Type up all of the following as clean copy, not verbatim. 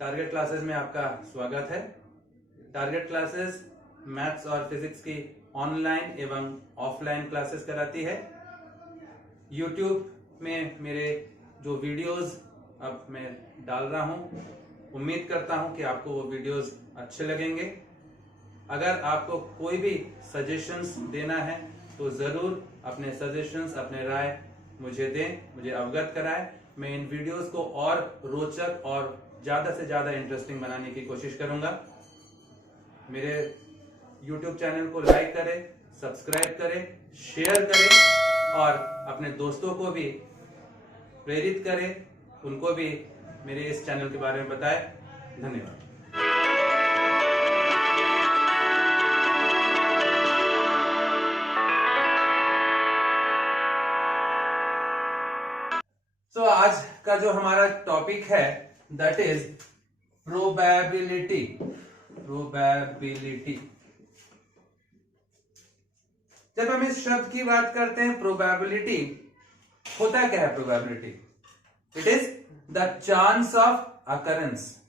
Target classes में आपका स्वागत है। टारगेट क्लासेस मैथ्स और फिजिक्स की ऑनलाइन एवं ऑफलाइन क्लासेस कराती है। यूट्यूब में मेरे जो वीडियोस अब मैं डाल रहा हूं, उम्मीद करता हूं कि आपको वो वीडियोस अच्छे लगेंगे। अगर आपको कोई भी सजेशंस देना है तो जरूर अपने सजेशंस, अपने राय मुझे दें, मुझे अवगत कराएं। मैं इन वीडियोस को और रोचक और ज्यादा से ज्यादा इंटरेस्टिंग बनाने की कोशिश करूंगा। मेरे YouTube चैनल को लाइक करें, सब्सक्राइब करें, शेयर करें और अपने दोस्तों को भी प्रेरित करें, उनको भी मेरे इस चैनल के बारे में बताएं। धन्यवाद। तो आज का जो हमारा टॉपिक है दैट इज प्रोबेबिलिटी। जब हम इस शब्द की बात करते हैं प्रोबेबिलिटी, होता क्या है probability? It is the chance of occurrence.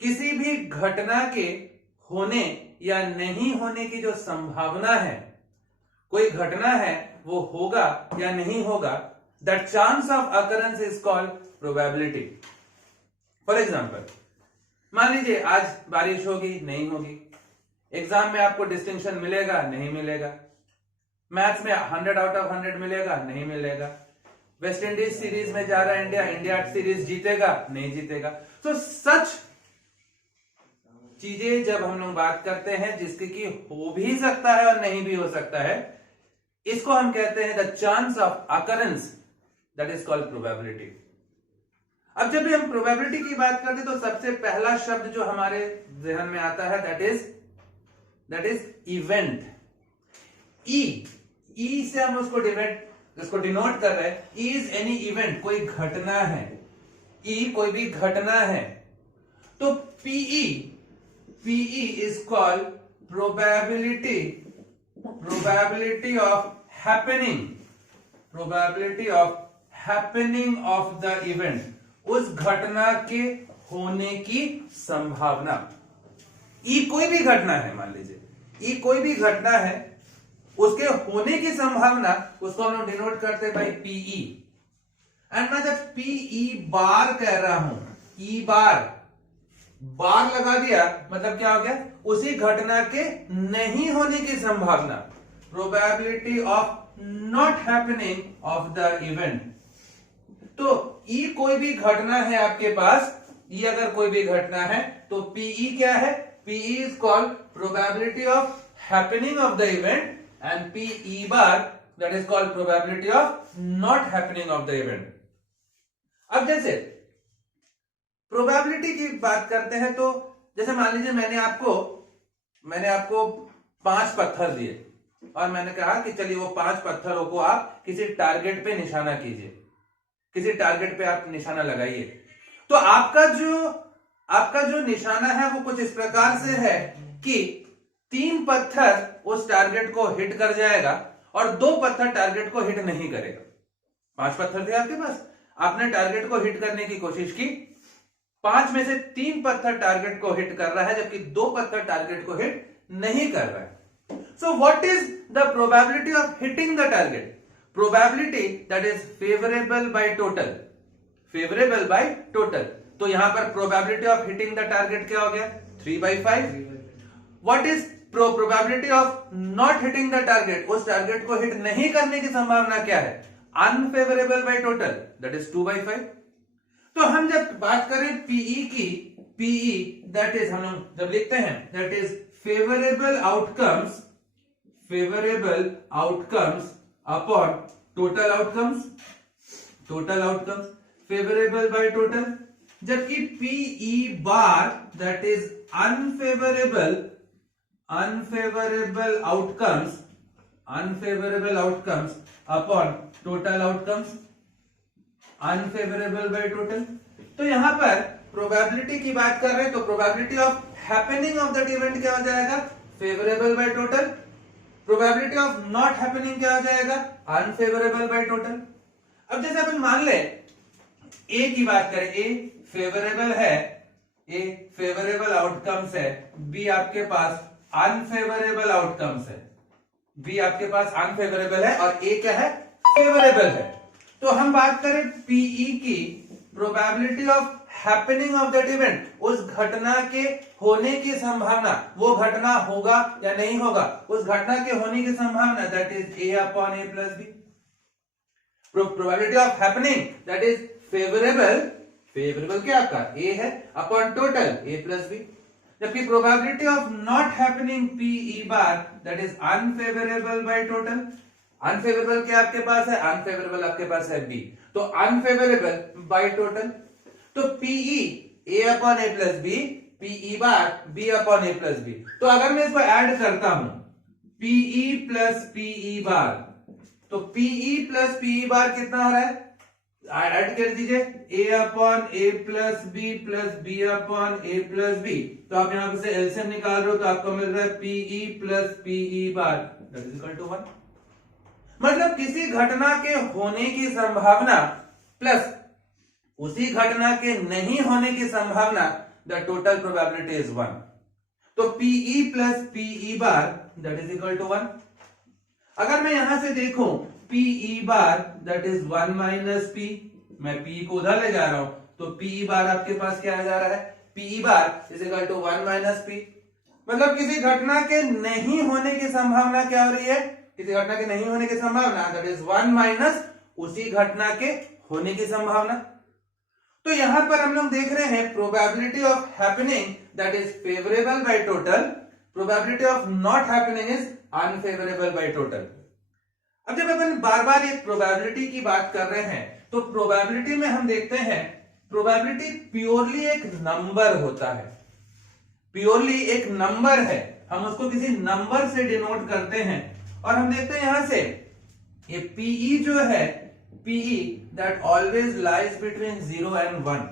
किसी भी घटना के होने या नहीं होने की जो संभावना है, कोई घटना है वो होगा या नहीं होगा, that chance of occurrence is called probability. For example, मान लीजिए आज बारिश होगी, नहीं होगी। एग्जाम में आपको डिस्टिंक्शन मिलेगा, नहीं मिलेगा। मैथ्स में 100 आउट ऑफ 100 मिलेगा, नहीं मिलेगा। वेस्ट इंडीज सीरीज में जा रहा है इंडिया, इंडिया सीरीज जीतेगा, नहीं जीतेगा। तो सच चीजें जब हम लोग बात करते हैं जिसकी कि हो भी सकता है और नहीं भी हो सकता है, इसको हम कहते हैं the chance of occurrence, that is called probability. अब जब भी हम प्रोबेबिलिटी की बात करते हैं तो सबसे पहला शब्द जो हमारे जहन में आता है दैट इज इवेंट। ई से हम उसको डिनोट कर रहे हैं। ई इज एनी इवेंट, कोई घटना है। ई कोई भी घटना है। तो P E is called probability of happening of the event, उस घटना के होने की संभावना। ई कोई भी घटना है, मान लीजिए ई कोई भी घटना है, उसके होने की संभावना, उसको हम लोग डिनोट करते हैं बाई पीई। एंड मैं जब पीई बार कह रहा हूं, ई बार लगा दिया, मतलब क्या हो गया? उसी घटना के नहीं होने की संभावना, probability of not happening of the event. तो ई कोई भी घटना है आपके पास, ई अगर कोई भी घटना है तो पीई क्या है? P E is called probability of happening of the event and P E bar that is called probability of not happening of the event. अब जैसे प्रोबेबिलिटी की बात करते हैं तो जैसे मान लीजिए मैंने आपको 5 पत्थर दिए और मैंने कहा कि चलिए वो 5 पत्थरों को आप किसी टारगेट पे निशाना कीजिए, किसी टारगेट पे आप निशाना लगाइए। तो आपका जो निशाना है वो कुछ इस प्रकार से है कि 3 पत्थर उस टारगेट को हिट कर जाएगा और 2 पत्थर टारगेट को हिट नहीं करेगा। 5 पत्थर थे आपके पास, आपने टारगेट को हिट करने की कोशिश की, 5 में से 3 पत्थर टारगेट को हिट कर रहा है जबकि 2 पत्थर टारगेट को हिट नहीं कर रहा है। So what is the probability of hitting the target? Probability that is favorable by total. तो यहां पर probability of hitting the target क्या हो गया? 3/5. What is probability of not hitting the target? उस टारगेट को हिट नहीं करने की संभावना क्या है? Unfavorable by total, that is 2/5. तो हम जब बात करें पीई की, पीई दैट इज, हम लोग जब लिखते हैं that is favourable outcomes upon total outcomes, favourable by total, जबकि PE bar that is unfavourable outcomes upon total outcomes, unfavourable by total. तो यहां पर प्रोबेबिलिटी की बात कर रहे हैं तो probability of happening of that event क्या हो जाएगा? Favourable by total. Probability of not happening क्या हो जाएगा? Unfavourable by total. अब जैसे अपन मान ले ए की बात करें, ए फेवरेबल है, ए फेवरेबल आउटकम्स है, बी आपके पास अनफेवरेबल आउटकम्स है। बी आपके पास अनफेवरेबल है और ए क्या है, फेवरेबल है। तो हम बात करें पीई की, probability of happening of that event, उस घटना के होने की संभावना, वो घटना होगा या नहीं होगा, उस घटना के होने की संभावना, that is a upon a plus b. Probability of happening that is favourable, favourable क्या आपका ए है, upon total a plus b. जबकि probability of not happening P E bar that is unfavourable by total. Unfavourable क्या आपके पास है, unfavourable आपके पास है B, तो अनफेवरेबल बाय टोटल। तो PE A upon a plus B, PE bar B upon a plus b. तो अगर मैं इसको ऐड करता हूं पीई प्लस पीई बार, तो पीई प्लस पीई बार कितना हो रहा है, ऐड कर दीजिए a upon a plus b upon a plus b. तो आप यहां से एलसीएम निकाल रहे हो तो आपको मिल रहा है P E plus P E bar that is equal to 1। मतलब किसी घटना के होने की संभावना प्लस उसी घटना के नहीं होने की संभावना, द टोटल प्रोबेबिलिटी इज 1। तो P E plus P E bar that is equal to 1। अगर मैं यहां से देखूं P E bar that is 1 minus P, मैं पी को उधर ले जा रहा हूं तो पीई बार आपके पास क्या आ जा रहा है, P E bar is equal to 1 minus P. मतलब किसी घटना के नहीं होने की संभावना क्या हो रही है, किसी घटना के नहीं होने की संभावना दैट इज 1 माइनस उसी घटना के होने की संभावना। तो यहां पर हम लोग देख रहे हैं probability of happening that is favourable by total, probability of not happening is unfavourable by total. अब जब अपन बार बार एक प्रोबेबिलिटी की बात कर रहे हैं तो प्रोबेबिलिटी में हम देखते हैं प्रोबेबिलिटी प्योरली एक नंबर होता है, प्योरली एक नंबर है, हम उसको किसी नंबर से डिनोट करते हैं। और हम देखते हैं यहां से ये पीई जो है, P E that always lies between 0 and 1।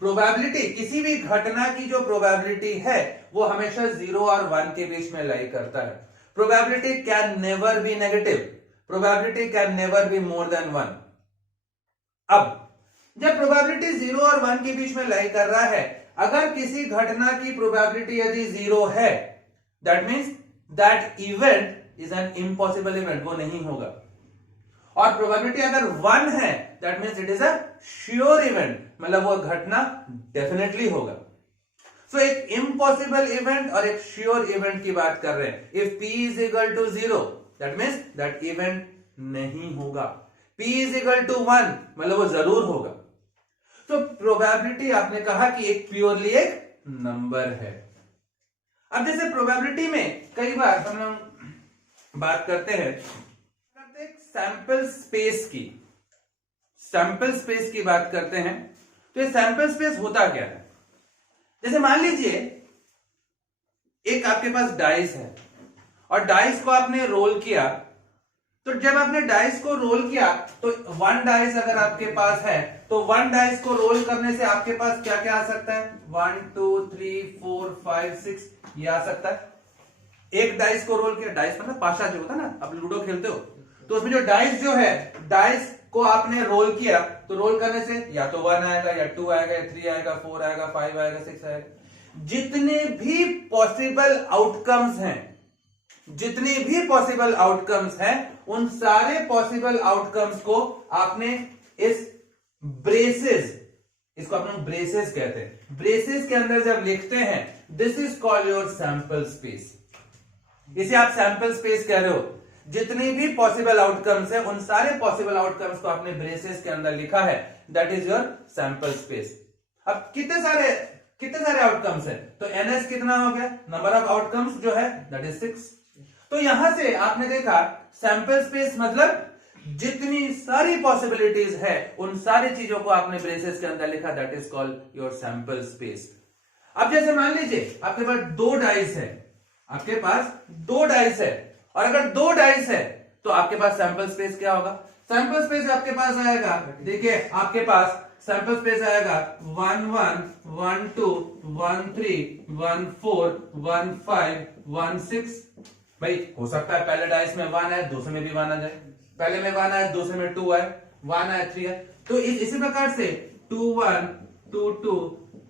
Probability किसी भी घटना की जो प्रोबेबिलिटी है वो हमेशा 0 और 1 के बीच में लाई करता है। Probability can never be negative. Probability can never be more than 1. अब जब प्रोबेबिलिटी 0 और 1 के बीच में लाई कर रहा है, अगर किसी घटना की प्रोबेबिलिटी यदि 0 है, that means that event is an impossible event, वो नहीं होगा। और प्रोबेबिलिटी अगर 1 है that means it is a sure event, मतलब वो घटना डेफिनेटली होगा। तो एक इम्पॉसिबल इवेंट और एक श्योर इवेंट की बात कर रहे हैं। If P is equal to 0 that means that event नहीं होगा, P इज इक्वल टू 1 मतलब वो जरूर होगा। तो प्रोबेबिलिटी आपने कहा कि एक प्योरली एक नंबर है। अब जैसे प्रोबेबिलिटी में कई बार हम लोग बात करते हैं सैंपल स्पेस की, सैंपल स्पेस की बात करते हैं। तो ये सैंपल स्पेस होता क्या है, जैसे मान लीजिए एक आपके पास डाइस है और डाइस को आपने रोल किया, तो जब आपने डाइस को रोल किया तो 1 डाइस अगर आपके पास है तो 1 डाइस को रोल करने से आपके पास क्या क्या आ सकता है, 1 2 3 4 5 6 ये आ सकता है। एक डाइस को रोल किया, डाइस मतलब पाशा जो होता है ना, आप लूडो खेलते हो तो उसमें जो डाइस जो है, डाइस को आपने रोल किया तो रोल करने से या तो 1 आएगा या 2 आएगा या 3 आएगा, 4 आएगा, 5 आएगा, 6 आएगा। जितने भी पॉसिबल आउटकम्स हैं, जितने भी पॉसिबल आउटकम्स हैं, उन सारे पॉसिबल आउटकम्स को आपने इस ब्रेसेस, इसको आप लोग ब्रेसेस कहते हैं, ब्रेसेस के अंदर जब लिखते हैं this is called your sample space. इसे आप सैंपल स्पेस कह रहे हो। जितनी भी पॉसिबल आउटकम्स है उन सारे पॉसिबल आउटकम्स को आपने ब्रेसेस के अंदर लिखा है, that is your sample space. अब कितने सारे आउटकम्स है, तो NS कितना हो गया, नंबर ऑफ आउटकम्स जो है दैट इज 6। तो यहां से आपने देखा सैंपल स्पेस मतलब जितनी सारी पॉसिबिलिटीज है उन सारी चीजों को आपने ब्रेसेस के अंदर लिखा, that is called your sample space. अब जैसे मान लीजिए आपके पास 2 डाइस है, आपके पास 2 डाइस है और अगर 2 डाइस है तो आपके पास सैंपल स्पेस क्या होगा, सैंपल स्पेस आपके पास आएगा, देखिए आपके पास सैंपल स्पेस आएगा 1 1 1 2 1 3 1 4 1 5 1 6। भाई हो सकता है पहले डाइस में 1 है, दूसरे में भी 1 आ जाए, पहले में 1 आए दूसरे में 2 आए, 1 आए 3 है। तो इसी प्रकार से 2 1 2 2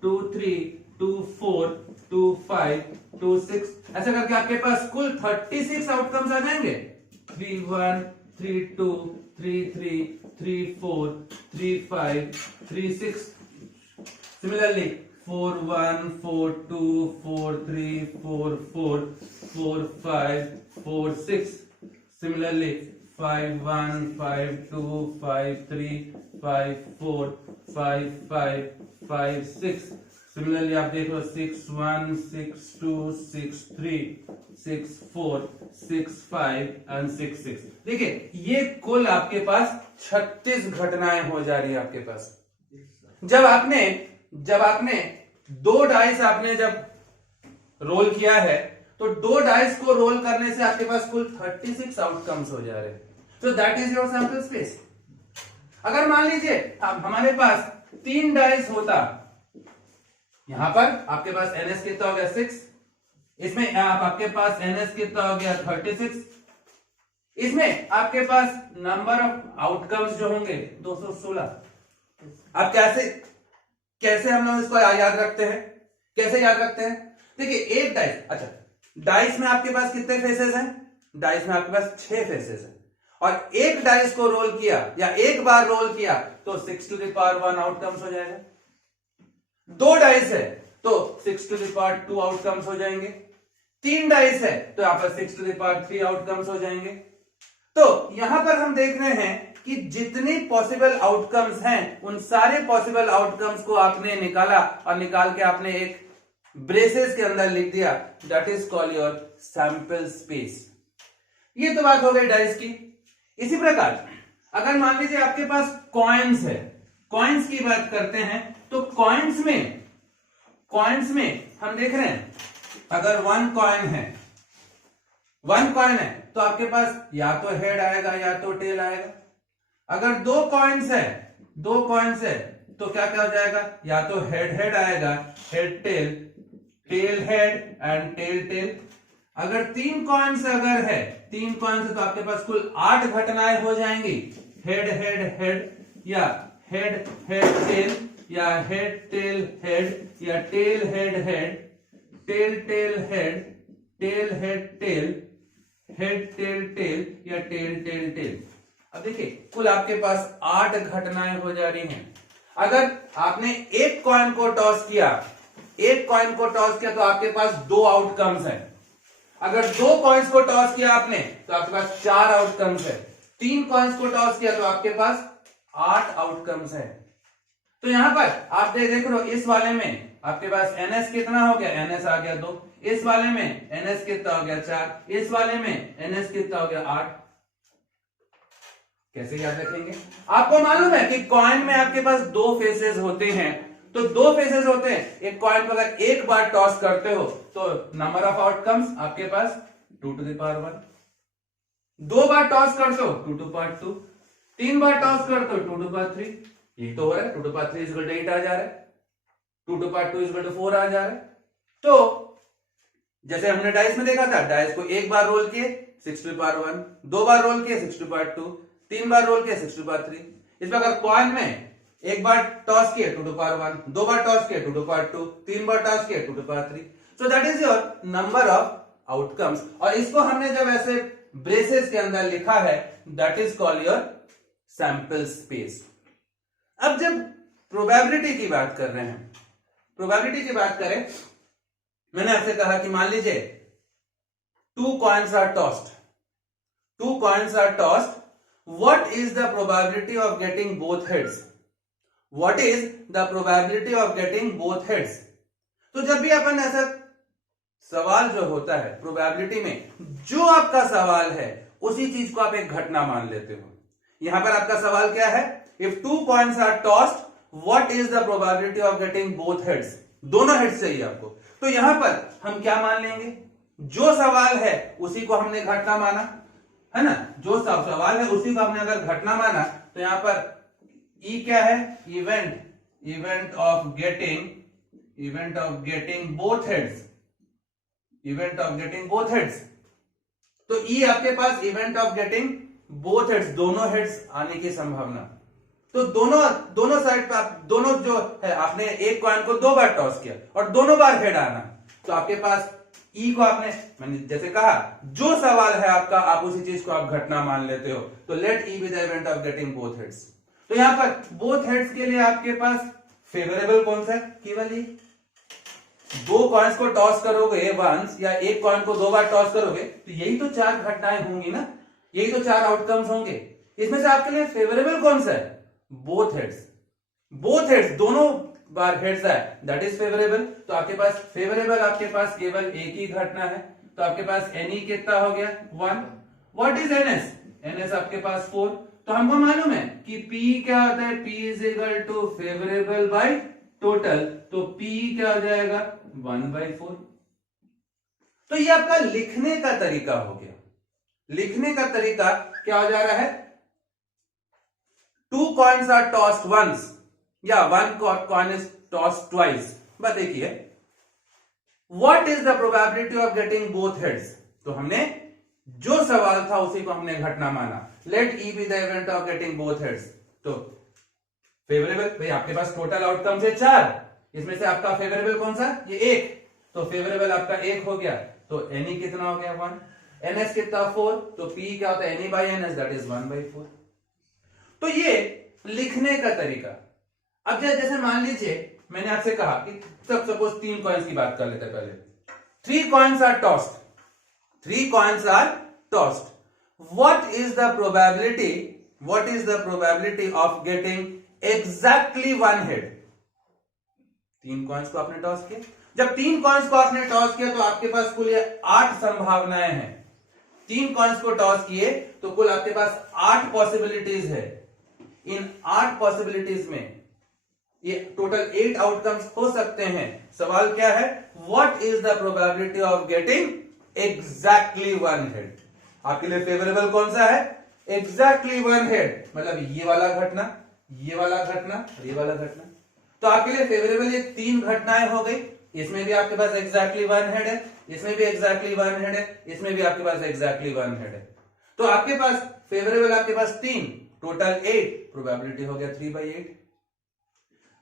2 3, 2 4, 2 5, 2 6, ऐसा करके आपके पास कुल 36 आउटकम्स आ जाएंगे। 3 1, 3 2, 3 3, 3 4, 3 5, 3 6, सिमिलरली 4 1, 4 2, 4 3, 4 4, 4 5, 4 6, सिमिलरली 5 1, 5 2, 5 3, 5 4, 5 5, 5 6, सिमिलरली आप देखो 6 1, 6 2, 6 3, 6 4, 6 5 एंड 6 6। देखिए ये कुल आपके पास 36 घटनाएं हो जा रही है आपके पास। जब आपने दो डाइस आपने जब रोल किया है तो दो डाइस को रोल करने से आपके पास कुल 36 आउटकम्स हो जा रहे हैं। तो that is your sample space. अगर मान लीजिए अब हमारे पास 3 डाइस होता, यहां पर आपके पास NS कितना हो गया 6, इसमें आपके पास NS कितना हो गया 36, इसमें आपके पास नंबर ऑफ आउटकम्स जो होंगे 216। अब कैसे हम लोग इसको याद रखते हैं, कैसे याद रखते हैं? देखिए एक डाइस, अच्छा डाइस में आपके पास कितने फेसेस हैं? डाइस में आपके पास 6 फेसेस हैं और एक डाइस को रोल किया या एक बार रोल किया तो 6 to the power 1 आउटकम्स हो जाएगा। 2 डाइस है तो 6 to the power 2 आउटकम्स हो जाएंगे। 3 डाइस है तो यहां पर 6 to the power 3 आउटकम्स हो जाएंगे। तो यहां पर हम देख रहे हैं कि जितनी पॉसिबल आउटकम्स हैं उन सारे पॉसिबल आउटकम्स को आपने निकाला और निकाल के आपने एक ब्रेसेस के अंदर लिख दिया, that is called your sample space. ये तो बात हो गई डाइस की। इसी प्रकार अगर मान लीजिए आपके पास कॉइन्स है, कॉइन्स की बात करते हैं तो कॉइन्स में हम देख रहे हैं अगर 1 कॉइन है तो आपके पास या तो हेड आएगा या तो टेल आएगा। अगर 2 कॉइन्स है तो क्या क्या हो जाएगा, या तो हेड आएगा, head tail, tail head and tail tail. अगर 3 कॉइन्स है तो आपके पास कुल 8 घटनाएं हो जाएंगी, हेड हेड हेड या हेड हेड टेल या हेड टेल हेड या tail head head, tail tail head, tail head tail, head tail tail या टेल टेल टेल। अब देखिए कुल आपके पास 8 घटनाएं हो जा रही हैं। अगर आपने एक कॉइन को टॉस किया तो आपके पास 2 आउटकम्स हैं। अगर 2 कॉइन्स को टॉस किया आपने तो आपके पास 4 आउटकम्स है। 3 कॉइन्स को टॉस किया तो आपके पास 8 आउटकम्स है। तो यहां पर आप देख लो, इस वाले में आपके पास NS कितना हो गया, NS आ गया 2, इस वाले में NS कितना हो गया 4, इस वाले में NS कितना हो गया 8। कैसे याद रखेंगे? आपको मालूम है कि कॉइन में आपके पास 2 फेसेस होते हैं, तो 2 फेसेस होते हैं। एक कॉइन को अगर एक बार टॉस करते हो तो नंबर ऑफ आउटकम्स आपके पास 2 to the power 1, 2 bar toss करते हो 2 to the power 2, 3 bar toss करते हो 2 to the power 3। ये तो हो रहा है 2 to the power 3 equal to 8 आ जा रहा है, 2 to the power 2 equal to 4 आ जा रहा है। तो जैसे हमने डाइस में देखा था, डाइस को एक बार रोल किए 6 to the power 1, 2 बार रोल किए 6 to the power 2, 3 बार रोल किए 6 to the power 3। इस प्रकार कॉइन में एक बार टॉस किए 2 to the power 1, 2 bar toss किए 2 to the power 2, 3 bar toss किए 2 to the power 3। So that is your number of outcomes. और इसको हमने जब ऐसे ब्रेसेस के अंदर लिखा है, that is called your sample space. अब जब प्रोबेबिलिटी की बात कर रहे हैं, प्रोबेबिलिटी की बात करें, मैंने आपसे कहा कि मान लीजिए 2 coins are tossed, 2 coins are tossed, what is the probability of getting both heads? What is the probability of getting both heads? तो जब भी अपन ऐसा सवाल जो होता है प्रोबेबिलिटी में, जो आपका सवाल है उसी चीज को आप एक घटना मान लेते हो। यहां पर आपका सवाल क्या है, if 2 coins are tossed, what is the probability of getting both heads? दोनों हेड्स चाहिए आपको। तो यहां पर हम क्या मान लेंगे, जो सवाल है उसी को हमने घटना माना, है ना, जो सवाल है उसी को हमने अगर घटना माना, तो यहां पर ई क्या है, event of getting both heads, event of getting both heads. तो ई आपके पास event of getting both heads, दोनों हेड्स आने की संभावना। तो दोनों दोनों साइड पे आप दोनों जो है आपने एक कॉइन को 2 बार टॉस किया और दोनों बार हेड आना, तो आपके पास ई को आपने मैंने जैसे कहा जो सवाल है आपका आप उसी चीज को आप घटना मान लेते हो, तो let E be the event of getting both heads. तो यहां पर बोथ हेड्स के लिए आपके पास फेवरेबल कौन सा है, केवल ये। 2 कॉइन्स को टॉस करोगे वंस या एक कॉइन को 2 बार टॉस करोगे तो यही तो 4 घटनाएं होंगी ना, यही तो 4 आउटकम्स होंगे। इसमें से आपके लिए फेवरेबल कौन सा है, बोथ हेड्स। बोथ हेड्स दोनों बार हेड्स है, दैट इज फेवरेबल। तो आपके पास फेवरेबल आपके पास केवल एक ही घटना है, तो आपके पास एनई कितना हो गया 1। व्हाट इज एनएस, एनएस आपके पास 4। तो हमको मालूम है कि P क्या होता है, P is equal to favourable by total, तो P क्या हो जाएगा 1/4। तो ये आपका लिखने का तरीका हो गया। लिखने का तरीका क्या हो जा रहा है, 2 coins are tossed once या 1 coin is tossed twice। बस देखिए what is the probability of getting both heads, तो हमने जो सवाल था उसी को हमने घटना माना। let E be the event of getting both heads, तो फेवरेबल भाई आपके पास टोटल आउटकम है 4, इसमें से आपका फेवरेबल कौन सा, ये 1, तो फेवरेबल आपका 1 हो गया, तो एनई कितना हो गया 1, एनएस कितना 4, तो पी क्या होता है N E by N S that is 1/4। तो ये लिखने का तरीका। अब जैसे मान लीजिए मैंने आपसे कहा कि सब सपोज 3 कॉइन्स की बात कर लेते हैं पहले। 3 coins are tossed, 3 coins are tossed, what is the probability of getting exactly 1 head। 3 coins को आपने टॉस किया, जब 3 कॉइन्स को आपने टॉस किया तो आपके पास कुल 8 संभावनाएं हैं। 3 कॉइन्स को टॉस किए तो कुल आपके पास 8 पॉसिबिलिटीज है। इन 8 पॉसिबिलिटीज में ये टोटल 8 आउटकम्स हो सकते हैं। सवाल क्या है, what is the probability of getting exactly 1 head. आपके लिए फेवरेबल कौन सा है, एग्जैक्टली 1 हेड, मतलब ये वाला घटना, ये वाला घटना और ये वाला घटना। तो आपके लिए फेवरेबल ये 3 घटनाएं हो गई। इसमें भी आपके पास एग्जैक्टली 1 हेड है, इसमें भी एग्जैक्टली 1 हेड है, इसमें भी आपके पास एग्जैक्टली 1 हेड है। तो आपके पास फेवरेबल आपके पास 3, टोटल 8, प्रोबेबिलिटी हो गया 3/8।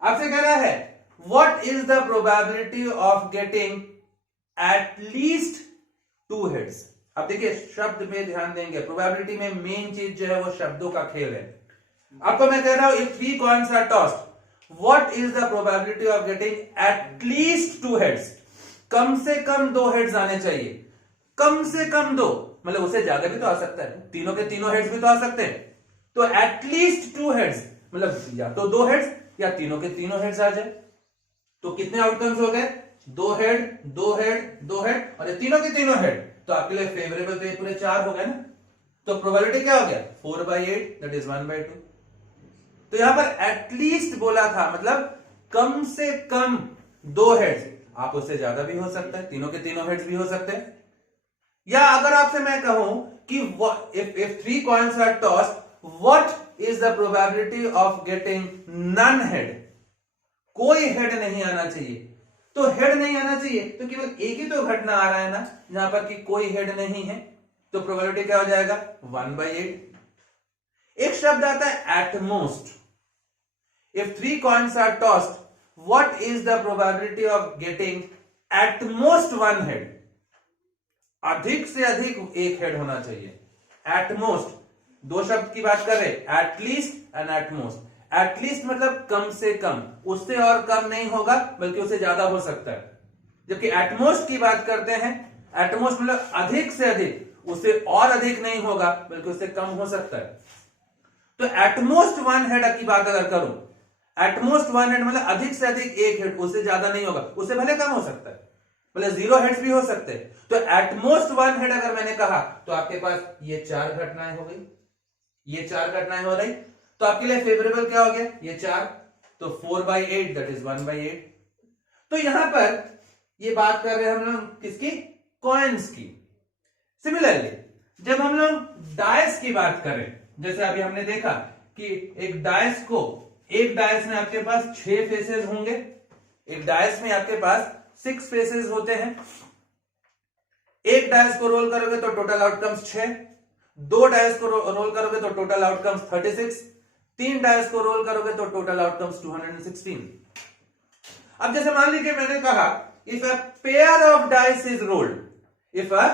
आपसे कह रहा है what is the probability of getting at least 2 heads. अब देखिए शब्द में ध्यान देंगे, प्रोबेबिलिटी में मेन चीज जो है वो शब्दों का खेल है। आपको मैं कह रहा हूं if 3 coins are tossed what is the probability of getting at least 2 heads. कम से कम 2 हेड्स आने चाहिए, कम से कम 2, मतलब उससे ज्यादा भी तो आ सकता है, तीनों के तीनों हेड्स भी तो आ सकते हैं। तो एटलीस्ट 2 हेड्स मतलब या तो 2 हेड्स या तीनों के तीनों हेड्स आ जाए। तो कितने आउटकम्स हो गए, 2 हेड 2 हेड 2 हेड और ये तीनों के तीनों हेड। तो आपके लिए फेवरेबल तो ये पूरे 4 हो गए ना। तो प्रोबेबिलिटी क्या हो गया 4/8 दैट इज 1/2। तो यहां पर एटलीस्ट बोला था, मतलब कम से कम 2 हेड्स, आप उससे ज्यादा भी हो सकता है, तीनों के तीनों हेड्स भी हो सकते हैं। या अगर आपसे मैं कहूं कि if 3 coins are tossed what is the probability of getting none head, कोई हेड नहीं आना चाहिए। तो हेड नहीं आना चाहिए तो केवल एक ही तो घटना आ रहा है ना जहां पर कि कोई हेड नहीं है, तो प्रोबेबिलिटी क्या हो जाएगा 1/8। एक शब्द आता है at most. If 3 coins are tossed what is the probability of getting at most 1 head, अधिक से अधिक एक हेड होना चाहिए। एट मोस्ट, 2 शब्द की बात कर रहे, at least and at most. At least मतलब कम से कम, उससे और कम नहीं होगा बल्कि उससे ज्यादा हो सकता है। जबकि एटमोस्ट की बात करते हैं, एटमोस्ट मतलब अधिक से अधिक, उससे और अधिक नहीं होगा बल्कि उससे कम हो सकता है। तो एटमोस्ट 1 हेड की बात अगर करूं, एटमोस्ट 1 हेड मतलब अधिक से अधिक एक हेड, उससे ज्यादा नहीं होगा, उससे भले कम हो सकता है, मतलब 0 हेड्स भी हो सकते हैं। तो एटमोस्ट 1 हेड अगर मैंने कहा तो आपके पास ये 4 घटनाएं हो गई, ये 4 घटनाएं हो रही। तो आपके लिए फेवरेबल क्या हो गया ये 4, तो 4/8 दैट इज 1/8। तो यहां पर ये बात कर रहे हैं हम लोग किसकी, कॉइन्स की। सिमिलरली जब हम लोग डायस की बात करें, जैसे अभी हमने देखा कि एक डायस में आपके पास 6 फेसेस होंगे, एक डायस में आपके पास 6 फेसेस होते हैं। एक डायस को रोल करोगे तो टोटल आउटकम्स 6, 2 डायस को रोल करोगे तो टोटल आउटकम्स 36, 3 डाइस को रोल करोगे तो टोटल आउटकम्स 216। अब जैसे मान लीजिए मैंने कहा if a pair of dice is rolled, if a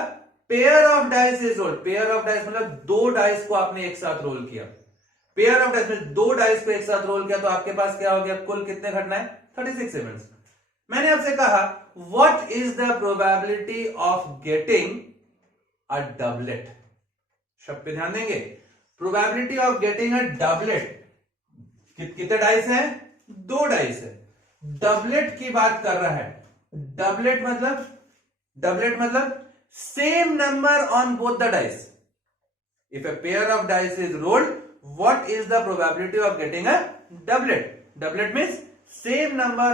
pair of dice is rolled, pair of dice मतलब 2 डाइस को आपने एक साथ रोल किया, पेयर ऑफ डाइस में 2 डाइस को एक साथ रोल किया तो आपके पास क्या हो गया, कुल कितने घटना है, 36 इवेंट्स। मैंने आपसे कहा what is the probability of getting a doublet, शब्द पे ध्यान देंगे, probability of getting a doublet, कितने डाइस हैं, 2 डाइस है, डबलेट की बात कर रहा है, डबलेट मतलब same number on both the dice. If a pair of dice is rolled, what is the probability of getting a doublet? Doublet means same number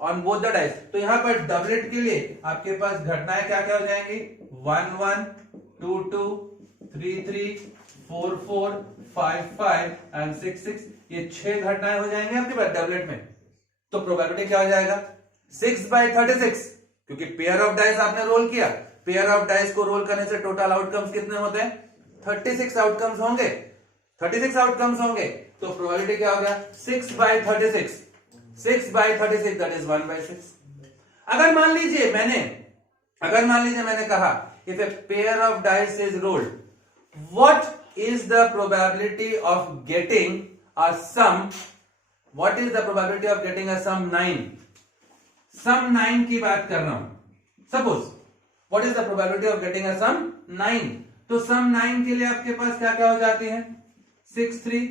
on both the dice। तो यहां पर doublet के लिए आपके पास घटनाएं क्या क्या हो जाएंगी, 1 1 2 2 3 3 4 4 5 5 एंड 6 6, ये 6 घटनाएं हो जाएंगे आपके पास डबलेट में। तो प्रोबेबिलिटी क्या हो जाएगा, 6/36, क्योंकि पेयर ऑफ डाइस आपने रोल किया, पेयर ऑफ डाइस को रोल करने से टोटल आउटकम्स कितने होते हैं, 36 आउटकम्स होंगे, 36 आउटकम्स होंगे, तो प्रोबेबिलिटी क्या हो गया, 6/36, 6/36 दैट इज 1/6। अगर मान लीजिए मैंने कहा if a pair of dice is rolled, what is the probability of getting a sum, what is the probability of getting a sum 9, sum 9 की बात कर रहा हूं, suppose what is the probability of getting a sum 9, तो सम 9 के लिए आपके पास क्या क्या हो जाती है, 6 3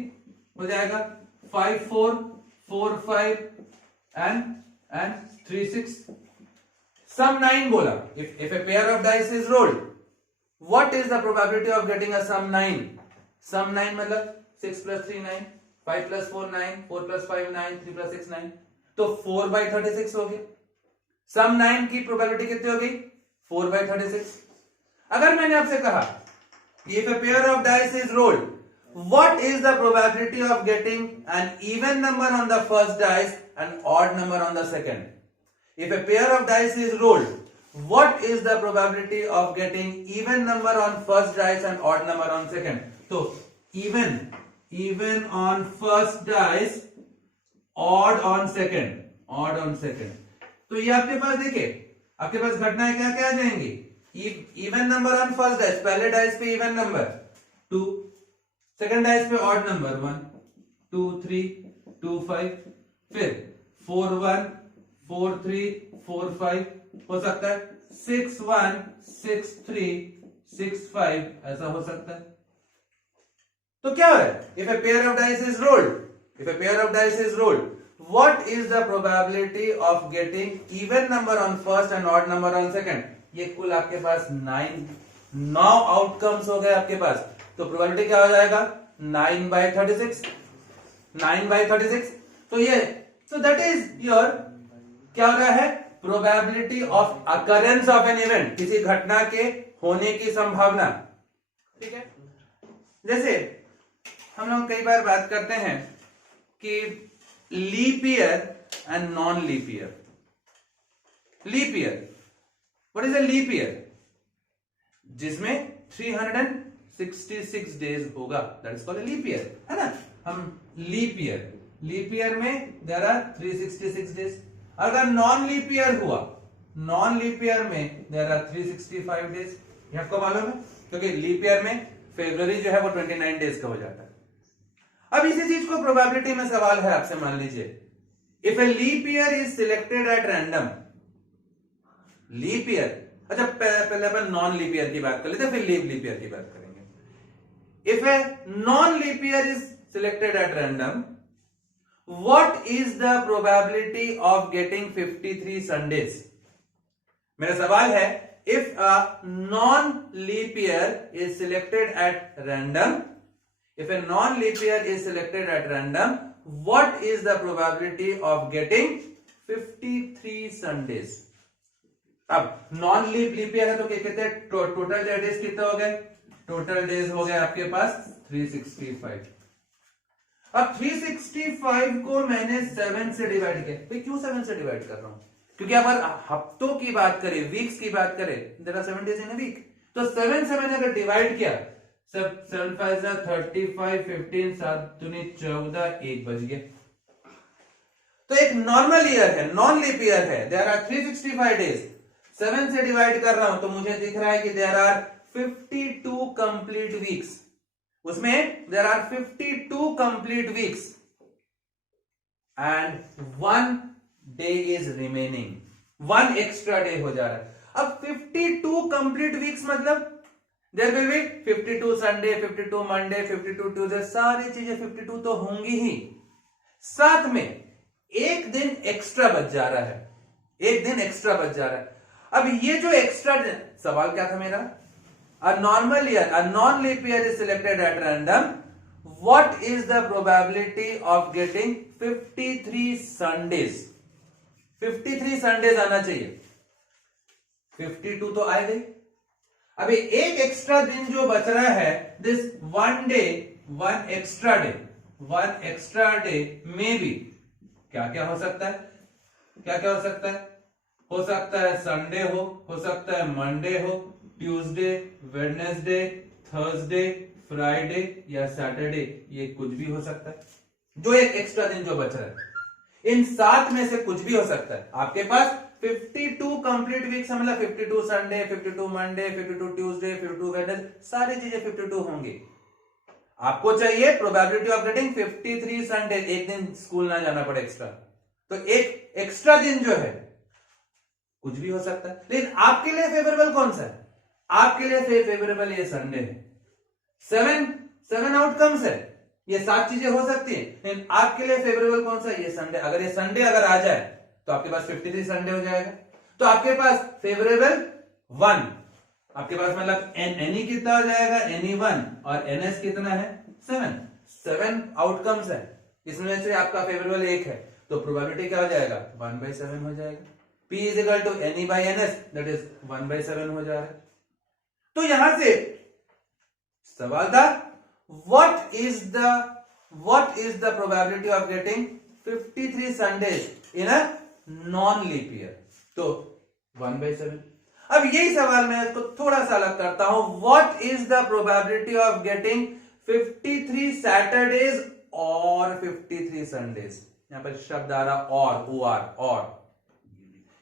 हो जाएगा, 5 4 4 5 एंड 3 6। सम 9 बोला, if a pair of dice is rolled, what is the probability of getting a sum 9, sum 9 मतलब 6 + 3 9, 5 + 4 9, 4 + 5 9, 3 + 6 9, तो 4/36 हो गया। सम 9 की प्रोबेबिलिटी कितनी हो गई, 4/36। अगर मैंने आपसे कहा if a pair of dice is rolled, what is the probability of getting an even number on the first dice and odd number on the second? If a pair of dice is rolled, what is the probability of getting even number on first dice and odd number on second? So even on first dice, odd on second। तो ये आपके पास देखिए, आपके पास घटनाएं क्या क्या आ जाएंगी, even number on first dice, पहले डाइस पे इवन नंबर 2, सेकंड डाइस पे ऑड नंबर 1 2 3 2 5, फिर 4 1 4 3 4 5, हो सकता है 6 1 6 3 6 5, ऐसा हो सकता है। तो क्या है, if a pair of dice is rolled, what is the probability of getting even number on first and odd number on second? ये कुल आपके पास 9 आउटकम्स हो गए आपके पास, तो प्रोबेबिलिटी क्या हो जाएगा, 9/36, 9/36। तो दैट इज योर, क्या हो रहा है, probability of occurrence of an event, किसी घटना के होने की संभावना। ठीक है, जैसे हम लोग कई बार बात करते हैं कि leap year and non leap year. Leap year, what is a leap year, जिसमें 366 डेज होगा, that is called leap year, है ना। हम लीप ईयर में देयर आर 366 डेज। अगर नॉन लीप ईयर हुआ, नॉन लीप ईयर में देयर आर 365 डेज। ये आपको मालूम है, क्योंकि लीप ईयर में फरवरी जो है वो 29 डेज का हो जाता है। अब इसी चीज को प्रोबेबिलिटी में सवाल है आपसे, मान लीजिए if a leap year is selected at random, leap year, अच्छा पहले अपन नॉन लीप ईयर की बात कर लेते हैं, फिर लीप ईयर की बात करेंगे। If a non leap year is selected at random, what is the probability of getting 53 Sundays? मेरा सवाल है, if a non leap year is selected at random, if a non-leap year is selected at random, what is the probability of getting 53 Sundays? अब non leap year है तो कितने total days कितने हो गए, टोटल डेज हो गए आपके पास 365। अब 365 को मैंने 7 से डिवाइड किया। भाई क्यों 7 से डिवाइड कर रहा हूं, क्योंकि अगर हफ्तों की बात करें, वीक्स की बात करें, there are 7 days in a week, तो 7 से मैंने अगर डिवाइड किया, सब 7 5 35 15 7 दूनी 14 1 बज गया। तो एक नॉर्मल ईयर है, नॉन लीप ईयर है, देयर आर 365 डेज, 7 से डिवाइड कर रहा हूं तो मुझे दिख रहा है कि देयर आर 52 कंप्लीट वीक्स, उसमें there are 52 complete weeks and 1 day is remaining, 1 extra day हो जा रहा है। अब 52 कंप्लीट वीक्स मतलब there will be 52 Sunday, 52 Monday, 52 Tuesday, सारी चीजें 52 तो होंगी ही, साथ में एक दिन एक्स्ट्रा बच जा रहा है, एक दिन एक्स्ट्रा बच जा रहा है। अब ये जो एक्स्ट्रा, सवाल क्या था मेरा, a normal year, a non leap year is selected at random, what is the probability of getting 53 Sundays, 53 Sundays आना चाहिए, 52 तो आ गई। अभी एक एक्स्ट्रा दिन जो बच रहा है, this 1 day, 1 extra day, 1 extra day में भी क्या क्या हो सकता है, क्या क्या हो सकता है, हो सकता है संडे हो सकता है मंडे हो, ट्यूसडे, वेडनेसडे, थर्सडे, फ्राइडे या सैटरडे, ये कुछ भी हो सकता है। जो एक एक्स्ट्रा दिन जो बच रहा है, इन 7 में से कुछ भी हो सकता है। आपके पास 52 कंप्लीट वीक्स, मतलब 52 संडे, 52 मंडे, 52 ट्यूसडे, 52 वेडनेसडे, सारी चीजें 52 होंगी। आपको चाहिए प्रोबेबिलिटी ऑफ गेटिंग 53 संडे, एक दिन स्कूल ना जाना पड़े एक्स्ट्रा, तो एक एक्स्ट्रा दिन जो है कुछ भी हो सकता है। लेकिन आपके लिए फेवरेबल कौन सा है, आपके लिए फेवरेबल ये संडे है। 7 आउटकम्स है, ये 7 चीजें हो सकती है, लेकिन आपके लिए फेवरेबल कौन सा, ये संडे। अगर ये संडे अगर आ जाए तो आपके पास 53 संडे हो जाएगा। तो आपके पास फेवरेबल 1, आपके पास मतलब एनी कितना हो जाएगा, एनी 1, और एनएस कितना है, 7 आउटकम्स है, इसमें से आपका फेवरेबल 1 है, तो प्रोबेबिलिटी क्या हो जाएगा, 1/7 हो जाएगा। P is equal to N E by N S, that is 1/7 हो जा रहा है। तो यहां से सवाल था what is the probability of getting 53 Sundays in a non-leap year? तो 1/7। अब यही सवाल मैं इसको थोड़ा सा अलग करता हूं, what is the probability of getting 53 Saturdays और 53 Sundays? यहां पर शब्द आ रहा और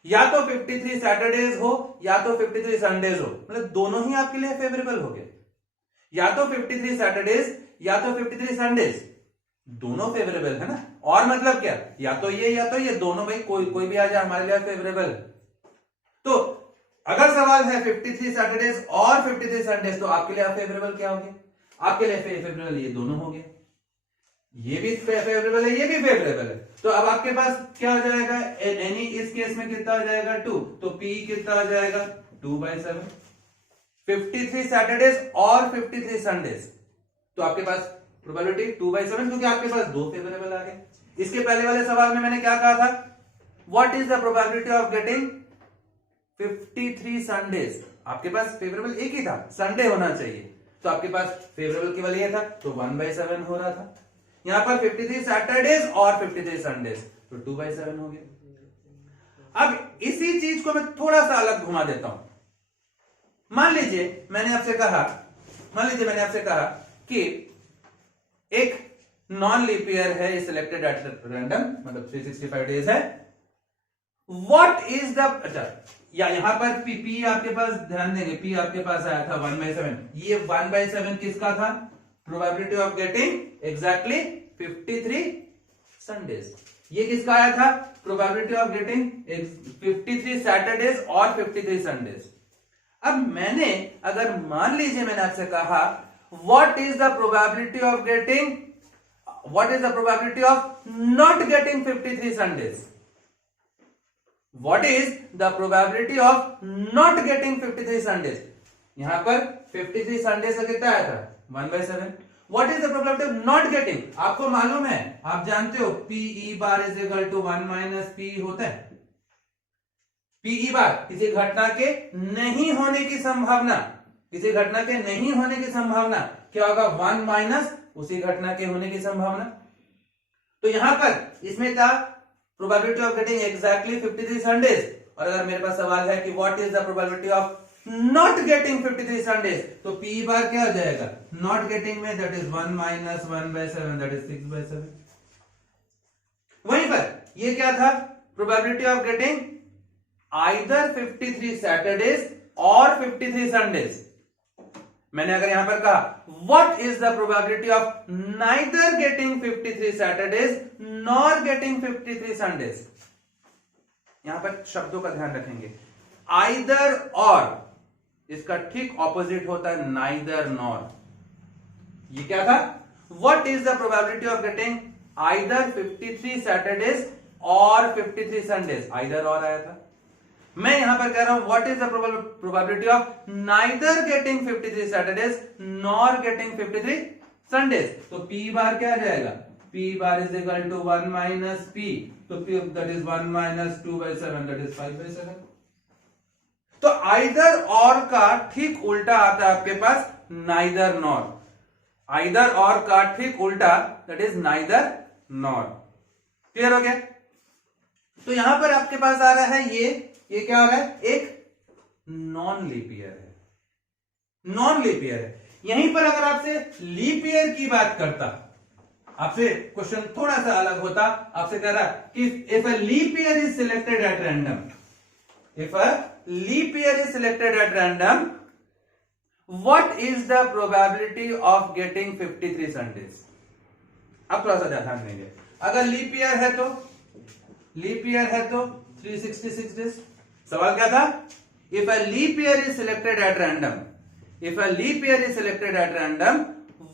या तो 53 सैटरडेज हो या तो 53 संडेज हो, मतलब दोनों ही आपके लिए फेवरेबल हो गए। या तो 53 सैटरडेज या तो 53 संडेज, दोनों फेवरेबल है ना। और मतलब क्या, या तो ये दोनों, भाई कोई भी आ जाए हमारे लिए फेवरेबल। तो अगर सवाल है 53 सैटरडेज और 53 संडेज, तो आपके लिए फेवरेबल क्या हो गया, आपके लिए फेवरेबल ये दोनों हो गए, ये भी फेवरेबल है, ये भी फेवरेबल है। तो अब आपके पास क्या हो जाएगा, एनी इस केस में कितना हो जाएगा 2, तो P कितना हो जाएगा 2/7। 53 सैटरडेज और 53 संडेज, तो आपके पास प्रोबेबिलिटी 2/7, क्योंकि आपके पास दो फेवरेबल आ गए। इसके पहले वाले सवाल में मैंने क्या कहा था, what is the probability of getting 53 Sundays, आपके पास फेवरेबल एक ही था, संडे होना चाहिए, तो आपके पास फेवरेबल केवल ये था, तो 1/7 हो रहा था। यहां पर 53 सैटरडेज और 53 संडेज, तो 2/7 हो गया। अब इसी चीज को मैं थोड़ा सा अलग घुमा देता हूं। मान लीजिए मैंने आपसे कहा कि एक नॉन लीप ईयर है, सिलेक्टेड एट रैंडम, मतलब 365 डेज है। व्हाट इज द, अच्छा या यहां पर पी आपके पास, ध्यान देंगे पी आपके पास आया था 1/7, ये 1/7 किसका था, probability of getting exactly 53 Sundays. ये किसका आया था, प्रोबेबिलिटी ऑफ गेटिंग 53 सैटरडेज और 53 संडेज। अब मैंने, अगर मान लीजिए मैंने आपसे कहा what is the probability of not getting 53 Sundays, what is the probability of not getting 53 Sundays. यहां पर 53 संडेज का कितना आया था, 1/7। What is the probability of not getting, आपको मालूम है, आप जानते हो P bar is equal to 1 - P होता है। P बार किसी घटना के नहीं होने की संभावना, किसी घटना के नहीं होने की संभावना क्या होगा, 1 - उसी घटना के होने की संभावना। तो यहां पर इसमें था probability of getting exactly 53 Sundays, और अगर मेरे पास सवाल है कि what is the probability of not getting 53 Sundays, तो पी बार क्या हो जाएगा, नॉट गेटिंग में that is 1 minus 1/7 that is 6/7। वहीं पर ये क्या था, probability of getting either 53 Saturdays और 53 संडेज। मैंने अगर यहां पर कहा what is the probability of neither getting 53 Saturdays nor getting 53 Sundays, यहां पर शब्दों का ध्यान रखेंगे। आइदर और, इसका ठीक ऑपोजिट होता है नाइदर नॉर। ये क्या था, what is the probability of getting either 53 Saturdays और 53 संडेज, आइदर और आया था। मैं यहां पर कह रहा हूं what is the probability of neither getting 53 Saturdays nor getting 53 Sundays, तो पी बार क्या आ जाएगा, P bar is equal to 1 minus P, तो P that is 1 minus 2/7 that is 5/7। तो आइदर और का ठीक उल्टा आता है आपके पास नाइदर नॉर, आइदर और का ठीक उल्टा that is neither nor. Clear हो गया। तो यहां पर आपके पास आ रहा है ये क्या हो रहा है, एक नॉन लीप ईयर है, नॉन लीप ईयर है। यहीं पर अगर आपसे लीप ईयर की बात करता, आपसे क्वेश्चन थोड़ा सा अलग होता, आपसे कह रहा कि if a leap year is selected at random, if a leap year is selected at random, what is the probability of getting 53 Sundays. अब थोड़ा सा ध्यान देंगे, अगर लीप ईयर है तो, लीप ईयर है तो 366 डेज। सवाल क्या था, if a leap year is selected at random, if a leap year is selected at random,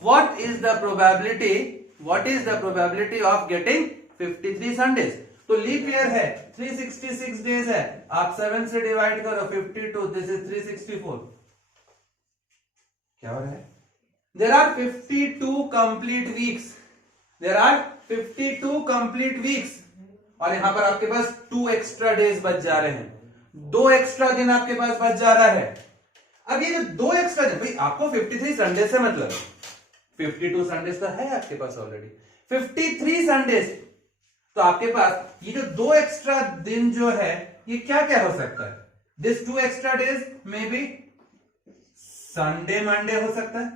what is the probability of getting 53 Sundays. तो लीप ईयर है, 366 डेज है, आप 7 से डिवाइड करो 52, दिस इज 364। क्या हो रहा है, there are 52 complete weeks, there are 52 complete weeks, और यहां पर आपके पास 2 एक्स्ट्रा डेज बच जा रहे हैं, 2 एक्स्ट्रा दिन आपके पास बच जा रहा है। अब ये जो 2 एक्स्ट्रा दिन, भाई आपको 53 संडे से मतलब 52 संडेज तो है आपके पास ऑलरेडी, 53 संडेज, तो आपके पास ये जो 2 एक्स्ट्रा दिन जो है ये क्या क्या हो सकता है, दिस 2 एक्स्ट्रा डेज में बी संडे मंडे हो सकता है,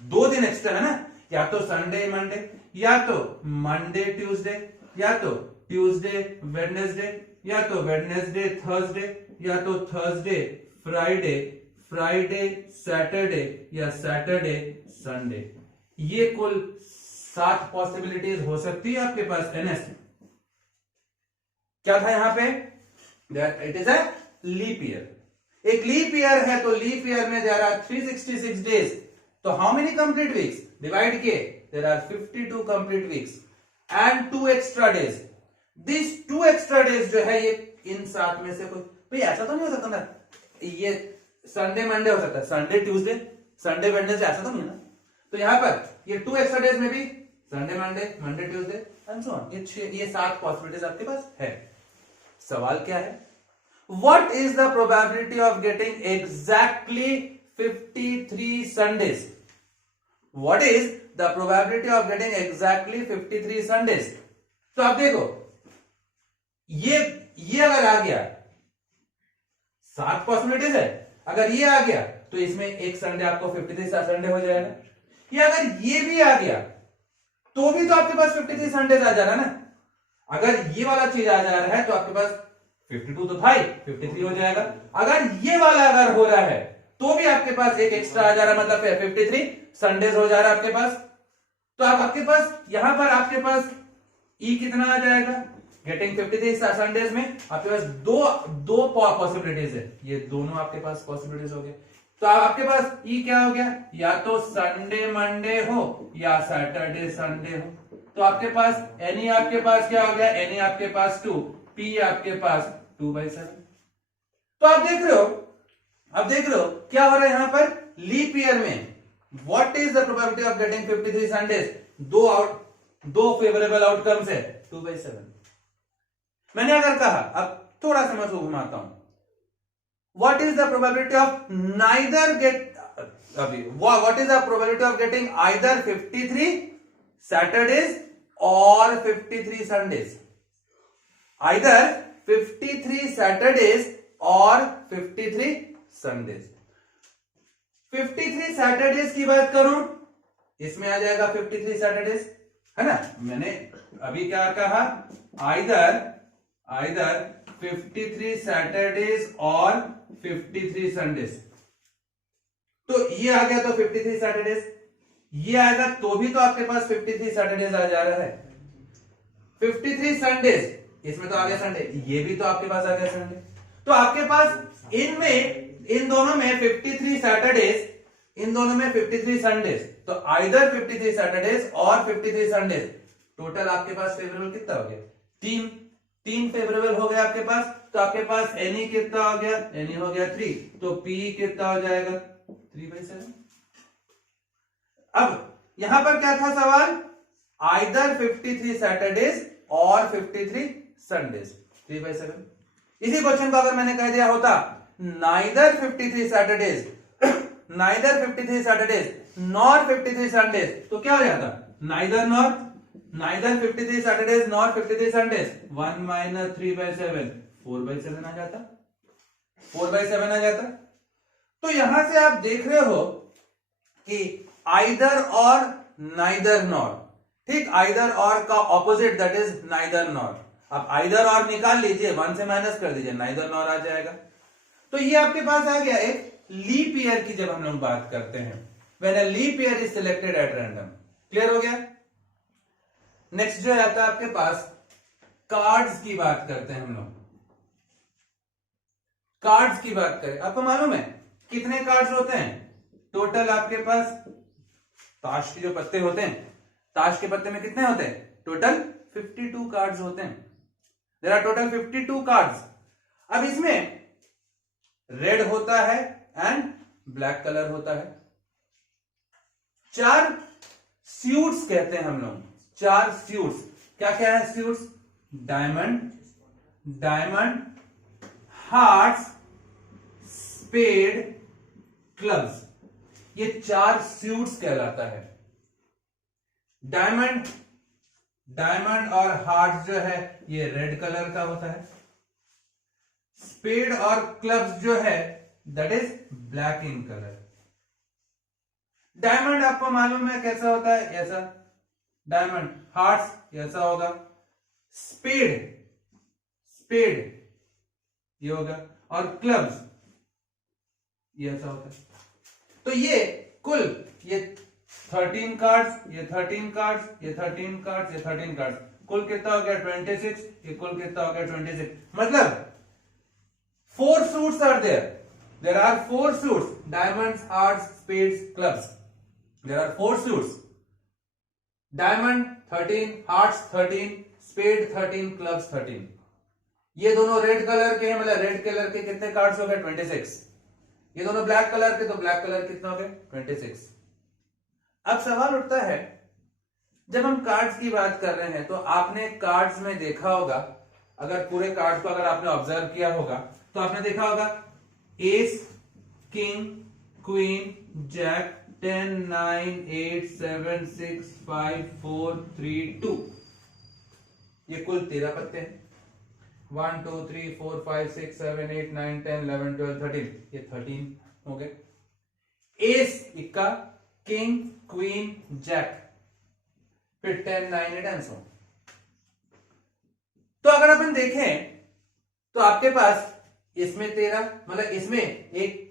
2 दिन एक्स्ट्रा है ना, या तो संडे मंडे, या तो मंडे ट्यूसडे, या तो ट्यूसडे वेडनेसडे, या तो वेडनेसडे थर्सडे, या तो थर्सडे फ्राइडे, फ्राइडे सैटरडे, या सैटरडे संडे। ये कुल 7 पॉसिबिलिटीज हो सकती है आपके पास। एनएस क्या था यहां पे, it is a leap year. एक लीप ईयर है तो लीप ईयर में देयर आर 366 डेज, तो how many complete weeks, divide किए, there are 52 complete weeks and 2 extra days. This 2 extra days जो है ये इन 7 में से कोई, भाई ऐसा तो नहीं हो सकता ना, ये संडे मंडे हो सकता है, संडे ट्यूसडे, संडे वेडनेसडे, ऐसा तो नहीं है ना। तो यहां पर ये 2 एक्स्ट्रा डेज में भी Sunday Monday, Monday Tuesday and so on, ये 7 पॉसिबिलिटीज आपके पास है। सवाल क्या है, what is the probability of getting exactly 53 Sundays, what is the probability of getting exactly 53 Sundays. तो आप देखो ये अगर आ गया, 7 पॉसिबिलिटीज है, अगर ये आ गया तो इसमें एक संडे आपको 53 संडे हो जाएगा, या अगर ये भी आ गया तो भी तो आपके पास 53 संडेज आ जा रहा है ना। अगर ये वाला चीज आ जा रहा है तो आपके पास 52 तो था ही, 53 हो जाएगा। अगर ये वाला अगर हो रहा है तो भी आपके पास एक एक्स्ट्रा आ जा रहा है, मतलब 53 संडेज हो जा रहा है आपके पास। तो आपके पास यहां पर आपके पास ई कितना आ जाएगा, गेटिंग 53 संडेज में आपके पास दो पॉसिबिलिटीज है, ये दोनों आपके पास पॉसिबिलिटीज हो गए। तो आपके पास ई क्या हो गया, या तो संडे मंडे हो या सैटरडे संडे हो। तो आपके पास एनी आपके पास क्या हो गया, एनी आपके पास 2, पी आपके पास 2/7। तो आप देख रहे हो क्या हो रहा है यहां पर लीप ईयर में, what is the probability of getting 53 Sundays, दो फेवरेबल आउटकम्स है, 2/7। मैंने अगर कहा, अब थोड़ा सा मैं घुमाता हूं, what is the probability of what is the probability of getting either 53 Saturdays और 53 संडेज, आइदर 53 सैटरडेज और 53 संडेज। 53 सैटरडेज की बात करूं, इसमें आ जाएगा 53 सैटरडेज, है ना। मैंने अभी क्या कहा, आइदर 53 सैटरडेज और 53 संडेज। तो ये आ गया तो 53 सैटरडेज, ये आएगा तो भी तो आपके पास 53 सैटरडेज आ जा रहा है। 53 संडेज, इसमें तो आ गया संडे, ये भी तो आपके पास आ गया संडे। तो आपके पास इन दोनों में 53 सैटरडेज, इन दोनों में 53 संडेज, तो आइदर 53 सैटरडेज और 53 संडेज। टोटल आपके पास फेवरेबल कितना हो गया, तीन फेवरेबल हो गया आपके पास। तो आपके पास एनी कितना हो गया, एनी हो गया 3, तो पी कितना हो जाएगा 3/7। अब यहां पर क्या था सवाल, आइदर 53 सैटरडेज और 53 संडेज, 3/7। इसी क्वेश्चन को अगर मैंने कह दिया होता नाइदर 53 सैटरडेज नॉर 53 संडेज, तो क्या हो जाता, नाइदर 53 सैटरडेज नॉर 53 संडेज, 1 - 3/7, 4/7 आ जाता, 4/7 आ जाता। तो यहां से आप देख रहे हो कि आइदर और नाइदर नॉर, ठीक, आइदर और का opposite that is neither nor. आप आइदर और निकाल लीजिए, 1 से माइनस कर दीजिए, नाइदर नॉर आ जाएगा। तो ये आपके पास आ गया एक लीप ईयर की जब हम लोग बात करते हैं, when a leap year is selected at random. Clear हो गया। नेक्स्ट जो आता है आपके पास, कार्ड्स की बात करते हैं हम लोग। कार्ड्स की बात करें, आपको मालूम है कितने कार्ड्स होते हैं टोटल आपके पास, ताश के जो पत्ते होते हैं, ताश के पत्ते में कितने होते हैं, टोटल 52 कार्ड्स होते हैं। There are total 52 cards. अब इसमें रेड होता है एंड ब्लैक कलर होता है। 4 स्यूट्स कहते हैं हम लोग, 4 स्यूट्स। क्या क्या है suites, diamond, hearts, spade, clubs, ये 4 स्यूट्स कहलाता है। डायमंड और हार्ट जो है ये रेड कलर का होता है। स्पेड और क्लब्स जो है that is black in colour. Diamond आपको मालूम है कैसा होता है, ऐसा डायमंड। हार्ट्स ऐसा होगा। स्पेड ये होगा, और क्लब्स ये ऐसा होता है। तो ये कुल ये 13 कार्ड्स, ये 13 कार्ड्स, ये 13 कार्ड्स, ये 13 कार्ड्स, कुल कितना हो गया 26। ये कुल कितना हो गया 26। मतलब 4 suits are there. There are 4 suits: diamonds, hearts, spades, clubs. There are 4 suits. Diamond 13, hearts 13, spade 13, clubs 13. ये दोनों रेड कलर के हैं, मतलब रेड कलर के कितने कार्ड्स हो गए 26। ये दोनों ब्लैक कलर के, तो ब्लैक कलर कितना हो गए 26। अब सवाल उठता है, जब हम कार्ड्स की बात कर रहे हैं तो आपने कार्ड्स में देखा होगा, अगर पूरे कार्ड्स को अगर आपने ऑब्जर्व किया होगा तो आपने देखा होगा एस, किंग, क्वीन, जैक, 10, 9, 8, 7, 6, 5, 4, 3, 2। ये कुल 13 पत्ते हैं। 1, 2, 3, 4, 5, 6, 7, 8, 9, 10, 11, 12, 13, ये 13 हो गए। एस इक्का, किंग, क्वीन, जैक, फिर 10, 9, 8 एंड सो। तो अगर अपन देखें तो आपके पास इसमें 13, मतलब इसमें एक,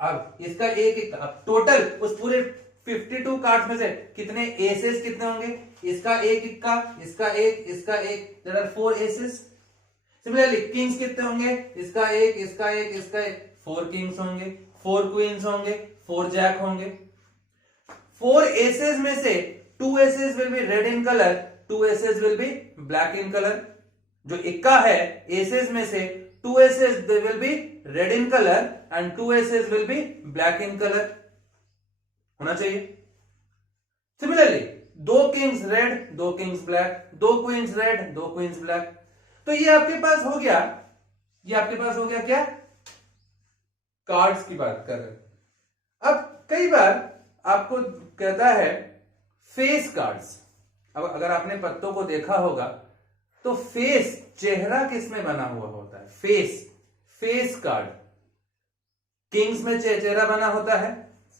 अब इसका एक अब टोटल उस पूरे 52 कार्ड्स में से कितने एसेस कितने होंगे, इसका एक इक्का, इसका एक, इसका एक, there are 4 aces. Similarly kings कितने होंगे, इसका एक, इसका एक, इसका एक, 4 किंग्स होंगे, 4 क्वींस होंगे, 4 जैक होंगे। 4 एसेस में से 2 aces will be red in colour, 2 aces will be black in colour. जो इक्का है एसेस में से 2 aces they will be red in color and 2 aces will be black in color होना चाहिए। Similarly 2 kings red, 2 kings black, 2 queens red, 2 queens black। तो ये आपके पास हो गया, ये आपके पास हो गया क्या, कार्ड्स की बात कर रहे हैं। अब कई बार आपको कहता है फेस कार्ड्स। अब अगर आपने पत्तों को देखा होगा तो फेस, चेहरा किसमें बना हुआ होता है, फेस कार्ड। किंग्स में चेहरा बना होता है,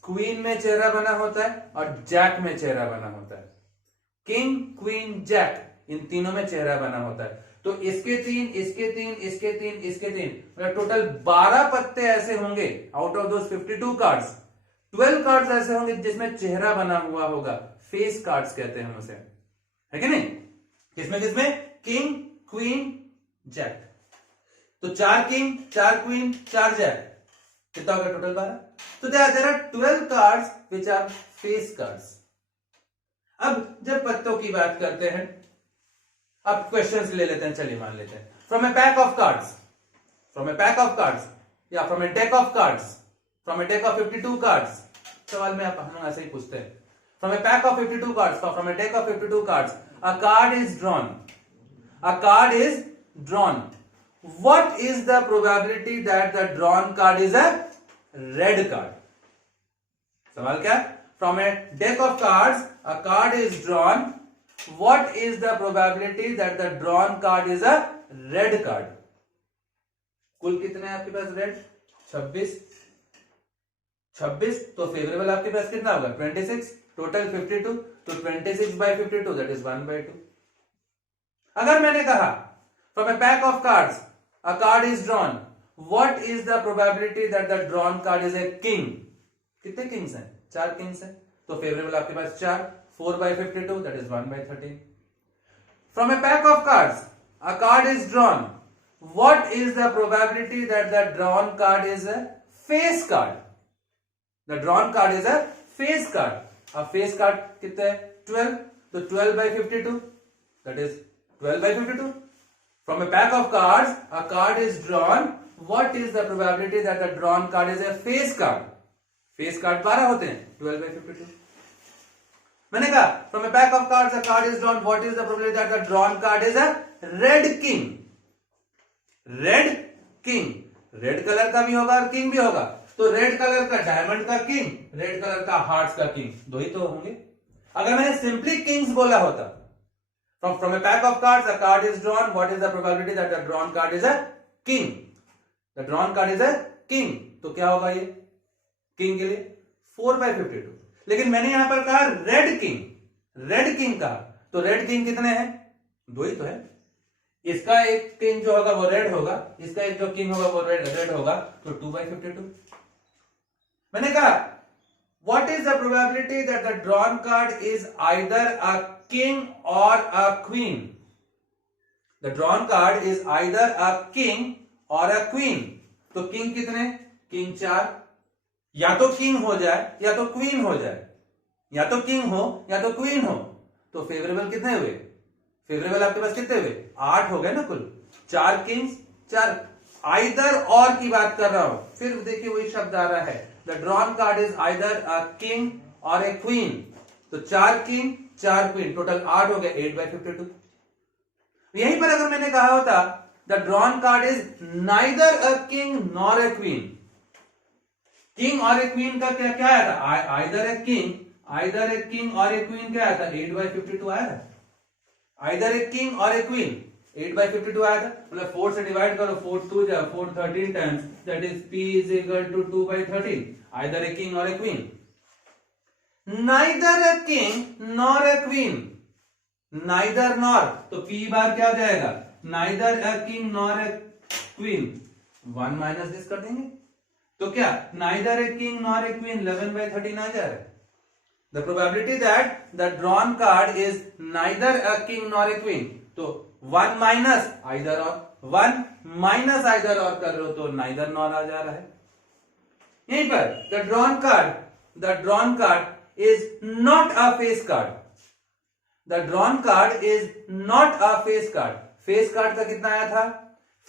क्वीन में चेहरा बना होता है और जैक में चेहरा बना होता है। किंग, क्वीन, जैक इन तीनों में चेहरा बना होता है। तो इसके तीन, इसके तीन, इसके तीन, इसके तीन, मतलब टोटल 12 पत्ते ऐसे होंगे out of those 52 cards. 12 cards ऐसे होंगे जिसमें चेहरा बना हुआ होगा, फेस कार्ड्स कहते हैं उसे, है कि नहीं? किसमें किसमें? King, queen, jack. तो 4 किंग, 4 क्वीन, 4 जैक, कितना होगा टोटल? 12। तो there are 12 cards which are face cards. अब जब पत्तों की बात करते हैं, अब क्वेश्चंस ले लेते हैं। चलिए मान लेते हैं from a pack of cards, from a pack of cards या from a deck of cards, from a deck of 52 cards. सवाल में हम ऐसे ही पूछते हैं। From a pack of 52 cards, from a deck of 52 cards, a card is drawn, a card is drawn. What is the probability that the drawn card is a red card? सवाल क्या? From a deck of cards, a card is drawn. What is the probability that the drawn card is a red card? कुल कितने हैं आपके पास red? 26। 26 तो favourable आपके पास कितना होगा? 26। टोटल 52, तो 26 by 52 that is 1/2। अगर मैंने कहा from a pack of cards a card is drawn, what is the probability that the drawn card is a king? कितने किंग्स हैं? 4 किंग्स हैं, तो फेवरेबल आपके पास 4, 4/52 that is 1/13। From a pack of cards a card is drawn, what is the probability that the drawn card is a face card? The drawn card is a face card। अब face card कितने हैं? 12, तो 12/52 that is 12/52। From a pack of cards, a card is drawn. What is the probability that the drawn card is a face card? Face card 12 होते हैं, 12/52। मैंने कहा from a pack of cards, a card is drawn. What is the probability that the drawn card is a red king? Red king, red colour का भी होगा और king भी होगा। तो रेड कलर का डायमंड का किंग, रेड कलर का हार्ट्स का किंग, दो ही तो होंगे। अगर मैंने सिंपली किंग्स बोला होता, From a pack of cards, a card is drawn. What is the probability that the drawn card is a king? The drawn card is a king. तो क्या होगा ये किंग के लिए? 4/52। लेकिन मैंने यहां पर कहा रेड किंग, रेड किंग कहा, तो रेड किंग कितने हैं? दो ही तो है। इसका एक किंग जो होगा वो रेड होगा, इसका एक जो किंग होगा वो रेड होगा, तो 2/52। मैंने कहा what is the probability that the drawn card is either a king or a queen? The drawn card is either a king or a queen। तो किंग कितने? किंग 4, या तो किंग हो जाए या तो क्वीन हो जाए, या तो किंग हो या तो क्वीन हो। तो फेवरेबल कितने हुए? फेवरेबल आपके पास कितने हुए? 8 हो गए ना कुल। 4 किंग्स, 4 आइदर और की बात कर रहा हूं। फिर देखिए वही शब्द आ रहा है, the drawn card is either a king or a queen। तो 4 किंग, 4 क्वीन, टोटल 8 हो गए, 8/52। यहीं पर अगर मैंने कहा होता the drawn card is neither a king nor a queen, king और ए क्वीन का क्या क्या आया था? either a king और ए क्वीन क्या आया था? 8/52 आया था। either a king और a queen 8/52 आया था। मतलब 4 से डिवाइड करो, 4 2 जा 4 13 times, that is p is equal to 2/13। either a king or a queen, neither a king nor a queen, neither nor, तो p बार क्या हो जाएगा? neither a king nor a queen, 1 minus this कर देंगे, तो क्या neither a king nor a queen 11/13 आ जा रहा है। The probability that the drawn card is neither a king nor a queen, तो 1 माइनस आइदर और, 1 माइनस आइदर और कर लो तो neither nor आ जा रहा है। यहीं पर the drawn card is not a face card। The drawn card is not a face card। Face card का कितना आया था?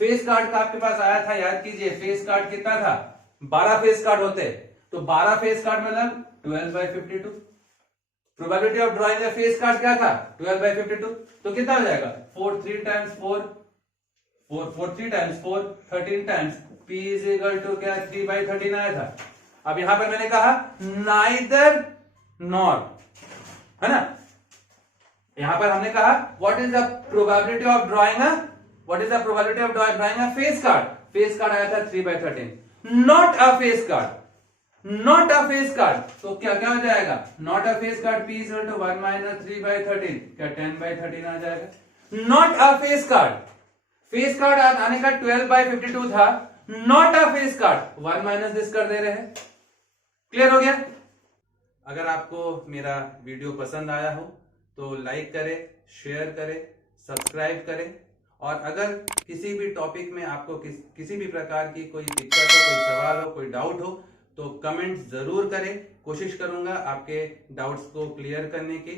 फेस कार्ड का आपके पास आया था, याद कीजिए, फेस कार्ड कितना था? 12 फेस कार्ड होते, तो 12 फेस कार्ड मतलब 12/52। Probability of drawing a face card क्या था? 12/52। तो कितना हो जाएगा? 4 3 times 4 4 3 times 4 13 times p is equal to क्या? 3/13 आया था। अब यहां पर मैंने कहा नाइदर नॉर, है ना? यहां पर हमने कहा what is the probability of drawing a face card? Face card आया था 3/13। Not a face card, not a face card, तो क्या क्या हो जाएगा, not a face card P is 1 minus 3/13, क्या 10/13 आ जाएगा। Not a face card, face card आने का 12/52 था, not a face card 1 minus this कर दे रहे हैं। क्लियर हो गया। अगर आपको मेरा वीडियो पसंद आया हो तो लाइक करें, शेयर करें, सब्सक्राइब करें, और अगर किसी भी टॉपिक में आपको किसी भी प्रकार की कोई दिक्कत हो, कोई सवाल हो, कोई डाउट हो, तो कमेंट जरूर करें। कोशिश करूंगा आपके डाउट्स को क्लियर करने की।